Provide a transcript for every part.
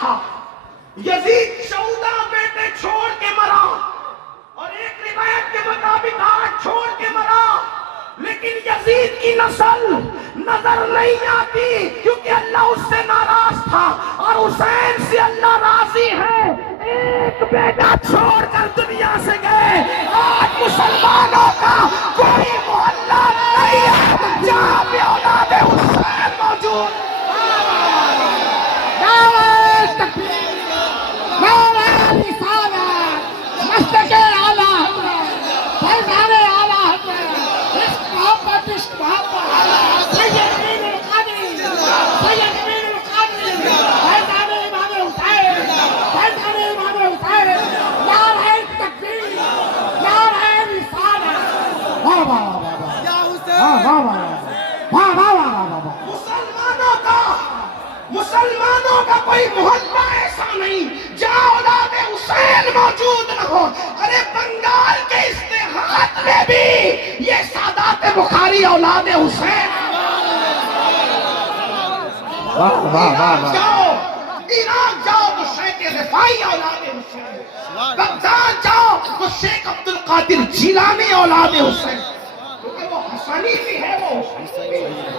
تھا یزید 14 بیٹے چھوڑ کے مرا اور ایک روایت کے مطابق 8 چھوڑ کے مرا، لیکن یزید کی نسل نظر نہیں آتی کیونکہ اللہ اس سے ناراض تھا، اور حسین سے اللہ راضی ہے۔ ایک بیٹا چھوڑ کر دنیا سے گئے، آج مسلمانوں کا کوئی محلہ نہیں ہے جہاں پہ اولاد حسین موجود۔ مسلمانوں کا کوئی محلہ ایسا نہیں جہاں اولاد حسین موجود نہ ہو۔ ارے بنگال کے اشتہارات میں بھی یہ سادات بخاری اولاد حسین۔ جاؤ عراق جاؤ تو شیخ رفاعی اولاد حسین، بغداد جاؤ تو شیخ عبد القادر جیلانی اولاد حسین، کیونکہ وہ حسنی بھی ہے، وہ حسنی بھی ہے۔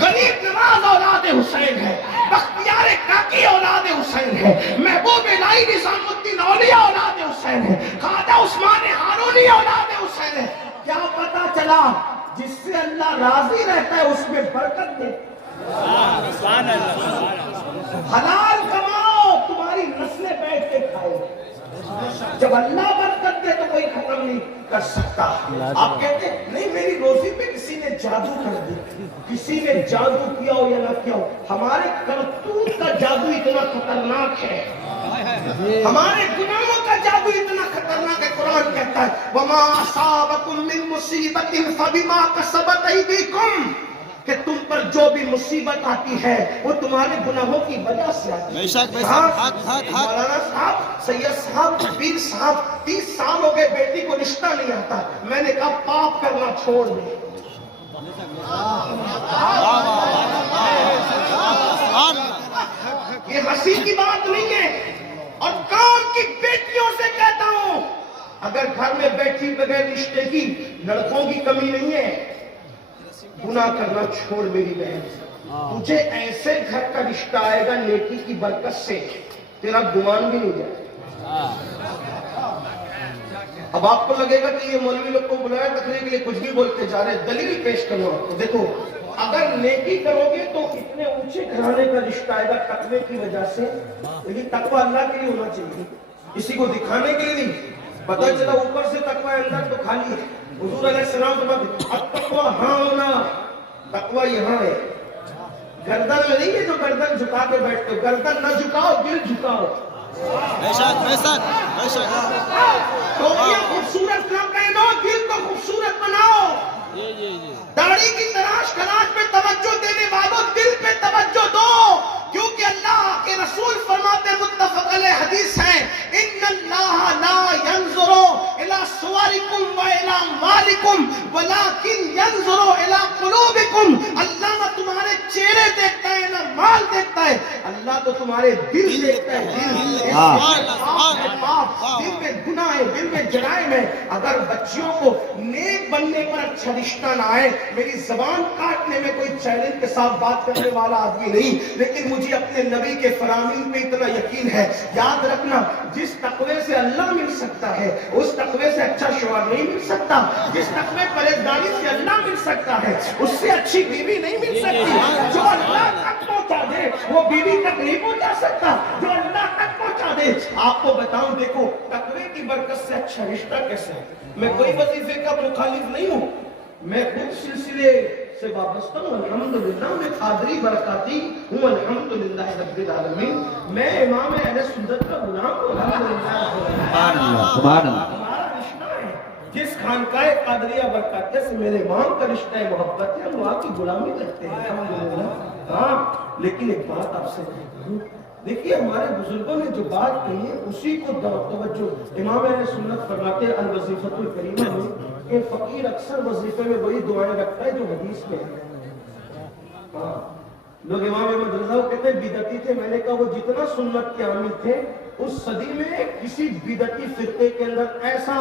غریب نواز اولاد حسین ہے، بختیار کاکی اولاد حسین ہے، محبوب الہی نظام الدین اولیاء اولاد حسین ہے، خواجہ عثمان ہارونی اولاد حسین ہے۔ کیا پتا چلا جس سے اللہ راضی رہتا ہے اس میں برکت دے۔ حلال کماؤ، تمہاری نسلیں بیٹھ کے کھائے۔ جب اللہ برکت دے تو کوئی ختم نہیں کر سکتا۔ آپ کہتے ہیں نہیں میری روزی پہ کسی نے جادو کر دی، کسی نے جادو کیا ہو یا نہ کیا ہو، ہمارے کرتوت کا جادو اتنا خطرناک ہے، ہمارے گناہوں کا جادو اتنا خطرناک ہے۔ قرآن کہتا ہے وَمَا أَصَابَكُم مِّن مُّصِيبَةٍ فَبِمَا كَسَبَتْ أَيْدِيكُمْ، کہ تم پر جو بھی مصیبت آتی ہے وہ تمہارے گناہوں کی وجہ سے آتی ہے۔ مولانا صاحب، سید صاحب، پیر صاحب 30 سال ہو گئے بیٹی کو رشتہ نہیں آتا، میں نے کہا پاپ کرنا چھوڑ دیں۔ یہ ہنسی کی بات نہیں ہے، اور کام کی بیٹیوں سے کہتا ہوں اگر گھر میں بیٹھی بغیر رشتے کی لڑکوں کی کمی نہیں ہے، گناہ کرنا چھوڑ میری بہن۔ تجھے ایسے گھر کا رشتہ آئے گا نیکی کی برکت سے، تیرا گمان بھی نہیں جائے۔ اب آپ کو لگے گا کہ یہ مولوی لوگ کو بلایا تقریر کے لیے کچھ بھی بولتے جا رہے ہیں، دلیل پیش کرو آپ کو۔ دیکھو اگر نیکی کرو گے تو اتنے اونچے گھرانے کا رشتہ آئے گا تقوی کی وجہ سے، لیکن تقوی اللہ کے لیے ہونا چاہیے، کسی کو دکھانے کے لیے نہیں۔ پتہ چلا اوپر سے تقوی اندر تو خالی ہے۔ حضور علیہ السلام تو بات التقوی ہاں ہونا، تقوی یہاں ہے، گردن میں نہیں ہے جو گردن جھکا کے بیٹھتے ہو، گردن نہ جھکاؤ، دل جھکاؤ۔ ٹوپیاں خوبصورت نہ پہنو، دل کو خوبصورت بناؤ۔ داڑھی کی تراش خراش پہ توجہ دینے والوں دل پہ توجہ دو، کیونکہ اللہ کے رسول فرماتے متفق علیہ حدیث ہے ان اللہ لا ينظر الى صورکم و الى اموالکم ولکن ينظر الى قلوبکم۔ اللہ نہ تمہارے چہرے دیکھتا ہے نہ مال دیکھتا ہے، اللہ تو تمہارے دل دیکھتا ہے۔ دل میں گناہ ہے، دل میں جرائم ہے۔ اگر بچیوں کو نیک بننے پر اچھا رشتہ نہ آئے، میری زبان کاٹنے میں کوئی چیلنج کے ساتھ بات کرنے والا آدمی نہیں، لیکن مجھے اپنے نبی کے فرامین پہ اتنا یقین ہے۔ یاد رکھنا جس تقوی سے اللہ مل سکتا ہے اس تقوی سے اچھا شوہر نہیں مل سکتا، جس تقوی پرہیزگاری سے اللہ مل سکتا ہے اس سے اچھی بیوی نہیں مل سکتی۔ جو اللہ تک پہنچا دے وہ بیوی تک نہیں پہنچا سکتا جو اللہ تک پہنچا دے۔ آپ کو بتاؤں دیکھو تقوی کی برکت سے اچھا رشتہ کیسے ہے۔ میں کوئی وظیفے کا مخالف نہیں ہوں، میں خود سلسلے سے وابستہ ہوں، الحمدللہ میں قادری برکاتی ہوں، الحمدللہ رب العالمین۔ میں امام اہل سنت کا غلام ہوں، الحمدللہ سبحان اللہ۔ ہمارا رشتہ ہے جس خانقاہ قادریہ برکاتیہ سے میرے امام کا رشتہ ہے، محبت ہے، ہم وہاں کی غلامی کرتے ہیں الحمدللہ۔ ہاں لیکن ایک بات آپ سے کہوں، دیکھیے ہمارے بزرگوں نے جو بات کہی ہے اسی کو توجہ۔ امام اہل سنت فرماتے ہیں الوظیفۃ الکریمہ میں کہ فقیر اکثر وظیفے میں وہی دعائیں رکھتا ہے جو حدیث میں ہے۔ لوگ امام احمد رضا کو کہتے ہیں بدعتی تھے. میں نے کہا وہ جتنا سنت کے عامل تھے اس صدی میں کسی بدعتی فرقے کے اندر ایسا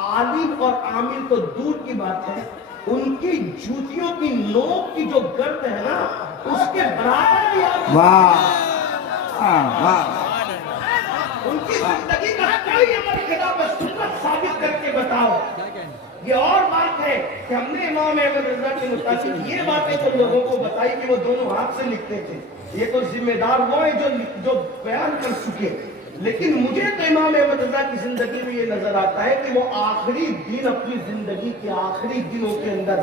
عالم اور عامل تو دور کی بات ہے, ان کی جوتیوں کی نوک کی جو گرد ہے نا اس کے برابر بھی آپ ان کی زندگی کا کوئی عمل خلاف سنت ثابت کر کے بتاؤ. یہ اور بات ہے کہ ہم نے امام احمد رضا کے متعلق یہ باتیں تو لوگوں کو بتائی کہ وہ دونوں ہاتھ سے لکھتے تھے. یہ تو ذمہ دار وہ ہیں جو بیان کر چکے, لیکن مجھے تو امام احمد رضا کی زندگی میں یہ نظر آتا ہے کہ وہ آخری دن, اپنی زندگی کے آخری دنوں کے اندر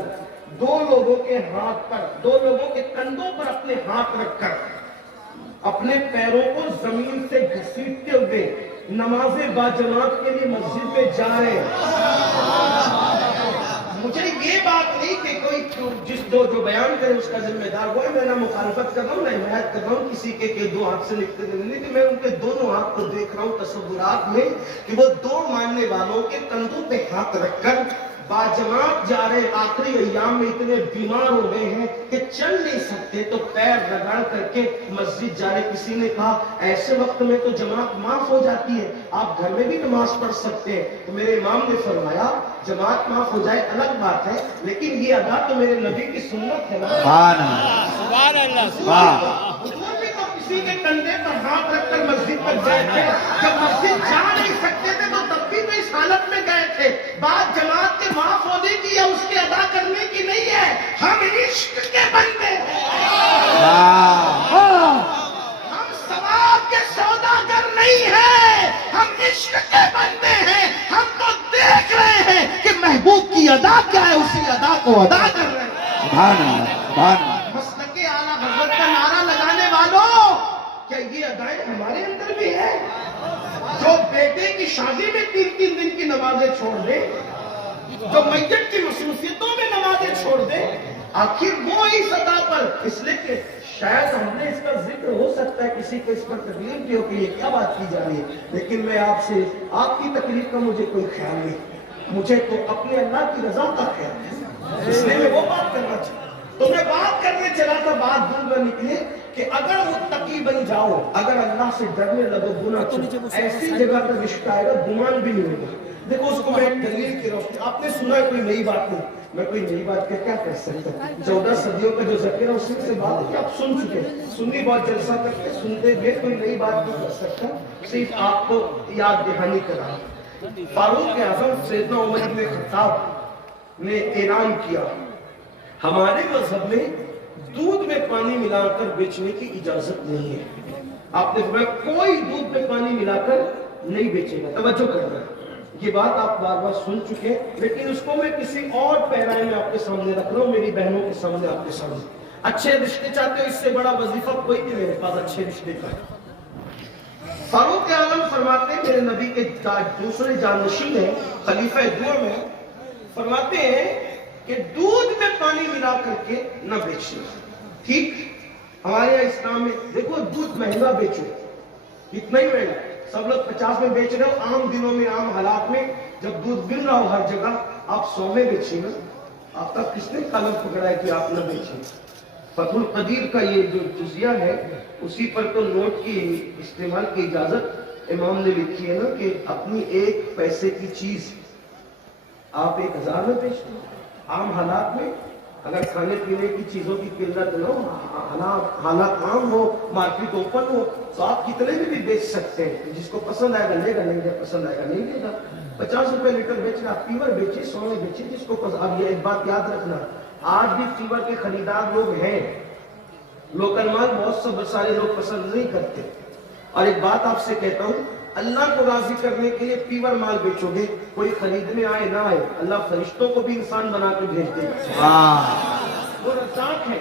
دو لوگوں کے ہاتھ پر, دو لوگوں کے کندھوں پر اپنے ہاتھ رکھ کر اپنے پیروں کو زمین سے گھسیٹتے ہوئے نماز باجماعت کے لیے مسجد میں جا رہے ہیں. مجھے یہ بات نہیں کہ کوئی جو بیان کرے اس کا ذمہ دار وہ ہے. میں نہ مخالفت کر رہا ہوں نہ حمایت کر رہا ہوں کسی کے دو ہاتھ سے لکھتے ہیں, لیکن میں ان کے دونوں ہاتھ کو دیکھ رہا ہوں تصورات میں کہ وہ دو ماننے والوں کے کندھوں پہ ہاتھ رکھ کر باجماعت جا رہے. آخری ایام میں اتنے بیمار ہو گئے ہیں کہ چل نہیں سکتے تو پیر رگڑ کر کے مسجد جا رہے. کسی نے کہا ایسے وقت میں تو جماعت معاف ہو جاتی ہے, آپ گھر میں بھی نماز پڑھ سکتے ہیں. تو میرے امام نے فرمایا جماعت معاف ہو جائے الگ بات ہے, لیکن یہ ادا تو میرے نبی کی سنت ہے نا. سبحان اللہ. حضور بھی تو کسی کے کندھے پر ہاتھ رکھ کر مسجد تک گئے تھے. جب مسجد جا نہیں سکتے تھے تو تب بھی تو اس حالت میں گئے تھے. بات جماعت کے معاف ہونے کی یا اس کے ادا کرنے کی نہیں ہے, ہم عشق کے بندے ہیں, ہم ثواب کے سوداگر نہیں ہیں, ہم عشق کے بندے ہیں. ہم تو دیکھ رہے ہیں کہ محبوب کی ادا کیا ہے, اسی ادا کو ادا کر رہے ہیں. سبحان اللہ. مسلک اعلیٰ حضرت کا نعرہ لگانے والوں, کیا یہ ادائیں ہمارے اندر بھی ہے؟ جو بیٹے کی شادی میں 3 دن کی نمازیں چھوڑ دے, جو میت کی مصروفیتوں میں نمازیں چھوڑ دے, آخر وہ اس ادا پر, اس لیے کہ شاید ہم نے اس کا ذکر ہو سکتا ہے کسی کو اس پر تکلیف بھی ہو کہ یہ کیا بات کی جا رہی ہے, لیکن میں آپ سے آپ کی تکلیف کا مجھے کوئی خیال نہیں, مجھے تو اپنے اللہ کی رضا کا خیال ہے, اس لیے میں وہ بات کرنا چاہتا. تو میں بات کرنے چلا تھا, بات دور نہ نکلے کہ اگر متقی بن جاؤ, اگر اللہ سے ڈرنے لگو, گناہ ایسی جگہ پر رشتہ آئے گا گمان بھی نہیں ہوگا. دیکھو اس کو میں ایک دلیل کی روشنی, آپ نے سنا ہے کوئی نئی بات نہیں, میں کوئی نئی بات کیا کر سکتا ہوں. 14 صدیوں کا جو ذکر ہے اسی سے بات ہے کہ آپ سن چکے, سنی بہت جلسہ کرتے, سنتے ہوئے کوئی نئی بات نہیں کر سکتا, صرف آپ کو یاد دہانی کرا. فاروق اعظم سیدنا عمر بن خطاب نے اعلان کیا ہمارے مذہب میں دودھ میں پانی ملا کر بیچنے کی اجازت نہیں ہے. آپ نے فرمایا کوئی دودھ میں پانی ملا کر نہیں بیچے گا. توجہ کرنا, یہ بات آپ بار بار سن چکے, لیکن اس کو میں کسی اور پیرائے میں آپ کے سامنے رکھ رہا ہوں, میری بہنوں کے سامنے, آپ کے سامنے. اچھے رشتے چاہتے ہو, اس سے بڑا وظیفہ کوئی بھی میرے پاس اچھے رشتے کا. فاروق اعظم فرماتے ہیں, میرے نبی کے دوسرے جانشین ہیں, خلیفہ دوم ہیں, فرماتے ہیں کہ دودھ میں پانی ملا کر کے نہ بیچنا. ٹھیک, ہمارے یہاں اسلام میں دیکھو دودھ مہنگا بیچو, اتنا ہی مہنگا, سب لوگ 50 میں بیچ رہے ہو, عام دنوں میں عام حالات میں جب دودھ مل رہا ہو ہر جگہ, آپ 100 میں بیچیں نا. آپ کا کس نے قلم پکڑا ہے کہ آپ نہ بیچیں؟ فتح القدیر کا یہ جو جزیہ ہے اسی پر تو نوٹ کی استعمال کی اجازت امام نے لکھی ہے نا, کہ اپنی 1 پیسے کی چیز آپ 1000 میں بیچتے ہیں. عام حالات میں اگر کھانے پینے کی چیزوں کی قلت نہ ہو, حالات عام ہو, مارکیٹ اوپن ہو, تو آپ کتنے میں بھی بیچ سکتے ہیں. جس کو پسند آئے گا لے گا, نہیں پسند آئے گا نہیں لے گا. 50 روپے لیٹر بیچ رہا, آپ پیور بیچے, 100 میں بیچے, جس کو پسند. اب یہ ایک بات یاد رکھنا, آج بھی فیور کے خریدار لوگ ہیں, لوکل مال بہت سارے لوگ پسند نہیں کرتے. اور ایک بات آپ سے کہتا ہوں, اللہ کو راضی کرنے کے لیے پیور مال بیچو گے, کوئی خریدنے آئے نہ آئے, اللہ فرشتوں کو بھی انسان بنا کے بھیج دے. وہ رزاق ہے.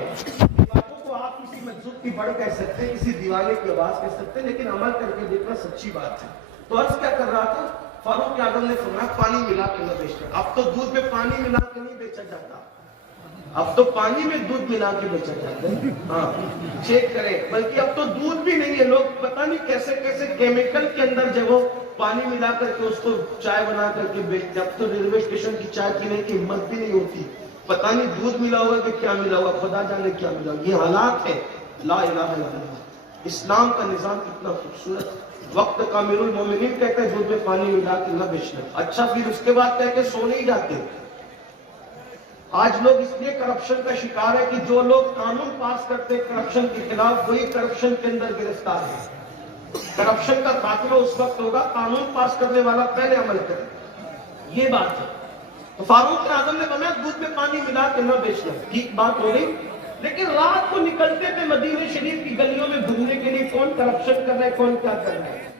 باتوں کو آپ کسی مجذوب کی بڑھ کہہ سکتے ہیں, کسی دیوانے کی آواز کہہ سکتے ہیں, لیکن عمل کر کے دیکھنا سچی بات ہے. تو عرض کیا کر رہا تھا, فاروق اعظم نے فرمایا پانی ملا کے نہ بیچنا. اب تو دودھ میں پانی ملا کے نہیں بیچا جاتا, اب تو پانی میں دودھ ملا کے بیچا جاتا ہے. ہاں چیک کریں, بلکہ اب تو دودھ بھی نہیں ہے, لوگ پتہ نہیں کیسے کیسے کیمیکل کے اندر جب وہ پانی ملا کر کے اس کو چائے بنا کر کے بیچتے. اب تو ریلوے اسٹیشن کی چائے پینے کی ہمت بھی نہیں ہوتی, پتہ نہیں دودھ ملا ہوا کہ کیا ملا ہوا، خدا جانے کیا ملا ہوا. یہ حالات ہے. لا الہ الا اللہ. اسلام کا نظام کتنا خوبصورت. وقت کا امیر المومنین کہتے ہیں دودھ میں پانی ملا کے نہ بیچنا. اچھا پھر اس کے بعد کہہ کے سو نہیں جاتے. آج لوگ اس لیے کرپشن کا شکار ہے کہ جو لوگ قانون پاس کرتے ہیں کرپشن کے خلاف وہی کرپشن کے اندر گرفتار ہے. کرپشن کا خاتمہ اس وقت ہوگا قانون پاس کرنے والا پہلے عمل کرے. یہ بات ہے. تو فاروق اعظم نے فرمایا دودھ میں پانی ملا کے نہ بیچنا. ٹھیک بات ہو گئی. لیکن رات کو نکلتے تھے مدینہ شریف کی گلیوں میں گھومنے کے لیے کون کرپشن کر رہا ہے کون کیا کر رہا ہے.